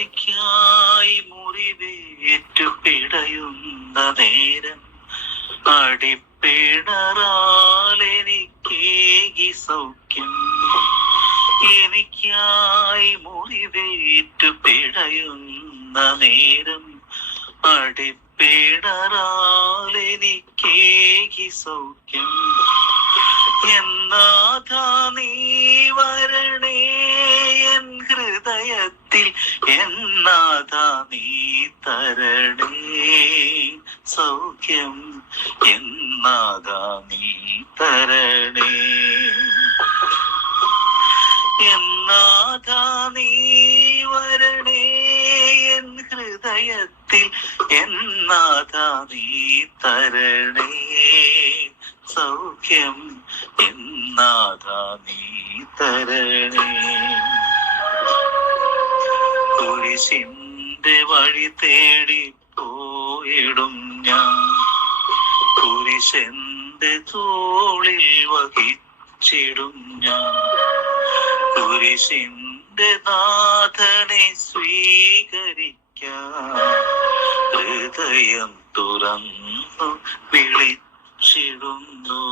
എനിക്കായി മുറിവേറ്റു പിടയുന്ന നേരം അടിപ്പിണറാലെനിക്കേകി സൗഖ്യം. എനിക്കായി മുറിവേറ്റു പിടയുന്ന നേരം അടിപ്പിണറാലെനിക്കേകി സൗഖ്യം. എന്നാഥാ നീ വരണേ എൻ ഹൃദയത്തിൽ, എന്നാഥാ നീ തരണേ സൗഖ്യം, എന്നാഥാ നീ തരണേ. എന്നാഥാ നീ വരണേ എൻ ഹൃദയത്തിൽ, എന്നാഥാ നീ തരണേ സൗഖ്യം, എന്നാഥാ നീ തരണേ. കുരിശിന്റെ വഴി തേടി പോയിടും ഞാൻ, കുരിശെന്റെ തോളിൽ വഹിച്ചിടും ഞാൻ. കുരിശിന്റെ നാഥനെ സ്വീകരിക്കാൻ ഹൃദയം തുറന്നു വിളിച്ചിടുന്നു.